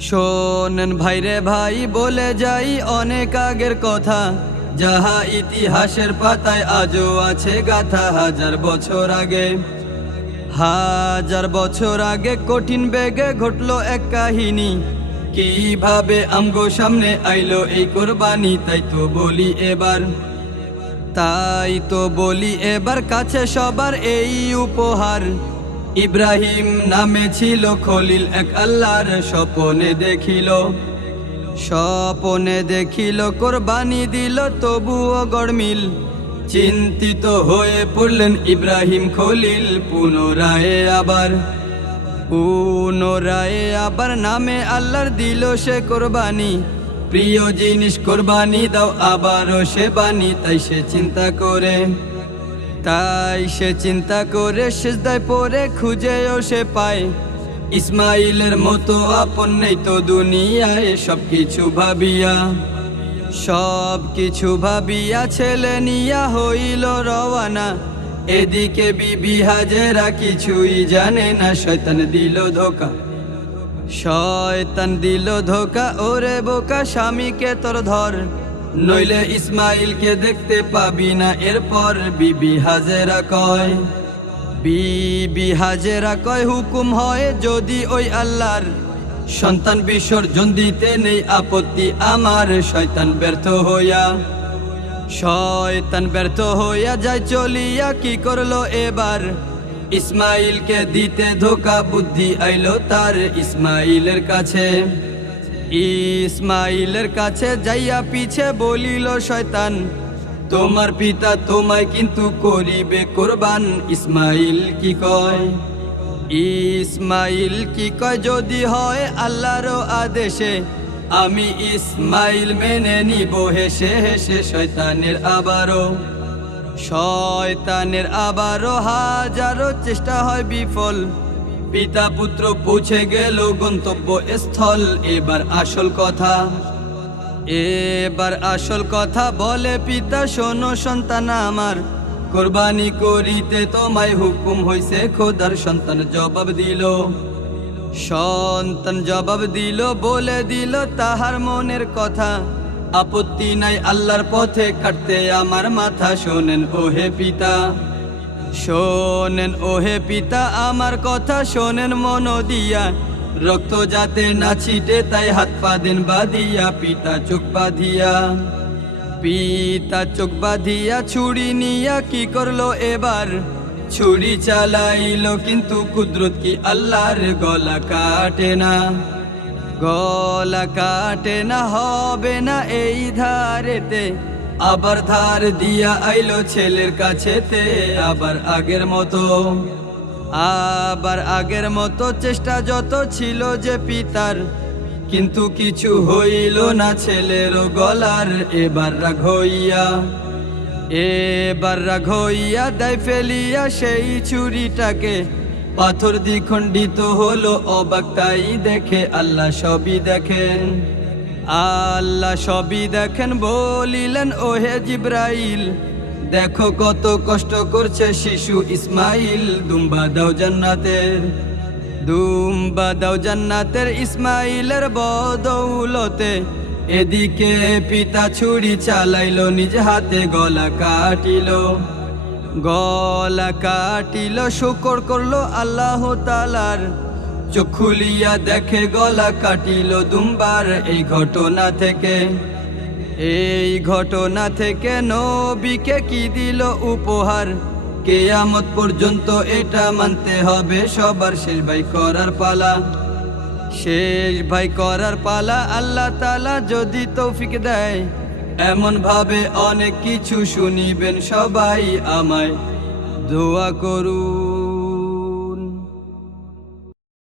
শোনেন ভাইরে ভাই, বলে যাই অনেক আগের কথা। যাহা ইতিহাসের পাতায় আজও আছে গাথা হাজার বছর আগে। হাজার বছর আগে কঠিন বেগে ঘটলো এক কাহিনী। কীভাবে আমগো সামনে আইলো এই কোরবানি, তাই তো বলি এবার। তাই তো বলি এবার, কাছে সবার এই উপহার। ইব্রাহিম নামে ছিল খলিল, এক আল্লাহর স্বপনে দেখিল। স্বপনে দেখিল, কোরবানি দিল, তবুও গড়মিল চিন্তিত হয়ে পড়লেন ইব্রাহিম খলিল, পুনরায় আবার। পুনরায় আবার নামে আল্লাহর দিল সে কোরবানি। প্রিয় জিনিস কোরবানি, দাও আবারও সে বাণী, তাই সে চিন্তা করে। তাই সে চিন্তা করে সেজদায় পরে খুঁজেও সে পায়। ইসমাইলের মতো আপন নেই তো দুনিয়ায় সব কিছু ভাবিয়া। সব কিছু ভাবিয়া ছেলে নিয়া হইল রওয়ানা। এদিকে বিবি হাজেরা কিছুই জানে না, শয়তান দিল ধোকা। শয়তান দিল ধোকা, ওরে বোকা, স্বামীকে তোর ধর। নইলে ইসমাইলকে দেখতে পাবি না। এরপর বিবি হাজেরা কয়, বিবি হাজেরা কয়, হুকুম হয় যদি ওই আল্লাহর সন্তান বিসর্জন দিতে নেই, আপত্তি আমার। শয়তান ব্যর্থ হইয়া, শয়তান ব্যর্থ হইয়া যায়, চলিয়া কি করল এবার? ইসমাইলকে দিতে ধোকা বুদ্ধি আইলো তার ইসমাইলের কাছে। ইসমাইলের কাছে যাইয়া পিছে বলিল, শয়তান, তোমার পিতা তোমায় কিন্তু করিবে কোরবান। ইসমাইল কি কয়? ইসমাইল কি কয়? যদি হয় আল্লাহর আদেশে আমি ইসমাইল মেনে নিব। হেসে হেসে শয়তানের আবারও শয়তানের আবারও হাজারো চেষ্টা হয় বিফল। পিতা পুত্র পৌঁছে গেল গন্তব্য স্থল। এবার আসল কথা, এবার আসল কথা বলে পিতা, শোনো সন্তান আমার, কোরবানি করিতে তোমায় হুকুম হইছে, খোদার সন্তান জবাব দিল। সন্তান জবাব দিল, বলে দিল, তাহার মনের কথা, আপত্তি নাই আল্লাহর পথে কাটতে আমার মাথা, শোনেন ওহে পিতা। শোনেন, ওহে পিতা, আমার কথা শোনেন, মন দিয়া। রক্ত যাতে না ছিটে, তাই হাত পা দেন বাঁধিয়া, পিতা চোখ বাঁধিয়া। পিতা চোখ বাঁধিয়া, ছুরি নিয়া কি করল এবার? ছুরি চালাইলো, কিন্তু কুদরত কি আল্লাহর গলা কাটে না? গলা কাটে না, হবে না এই ধারেতে। আবার ধার দিয়া আইলো ছেলের কাছেতে, আবার আগের মতো। আবার আগের মতো চেষ্টা যত ছিল যে পিতার, কিন্তু কিছু হইল না ছেলের গলার। এবার রাগ হইয়া, এবার রাগ হইয়া দেয় ফেলিয়া সেই ছুরিটাকে পাথর দ্বিখণ্ডিত হলো, অবাক তাই দেখে আল্লাহ সবই দেখেন। আল্লাহ সবই দেখেন, বলিলেন, ওহে জিব্রাইল, দেখো কত কষ্ট করছে শিশু ইসমাইল, দুম্বা দাও জান্নাতের, দুম্বা দাও জান্নাতের ইসমাইলের বদৌলতে, এদিকে পিতা ছুরি চালাইলো, নিজ হাতে গলা কাটিল গলা কাটিল, শুকর করল আল্লাহ তালার চোখ খুলিয়া দেখে গলা কাটিল দুম্বার এই ঘটনা থেকে। এই ঘটনা থেকে নবীকে কি দিল উপহার? কেয়ামত পর্যন্ত এটা মানতে হবে সবার শেষ ভাই করার পালা। শেষ ভাই করার পালা আল্লাহ তালা যদি তৌফিক দেয়, এমন ভাবে অনেক কিছু শুনিবেন সবাই আমায়। দোয়া করু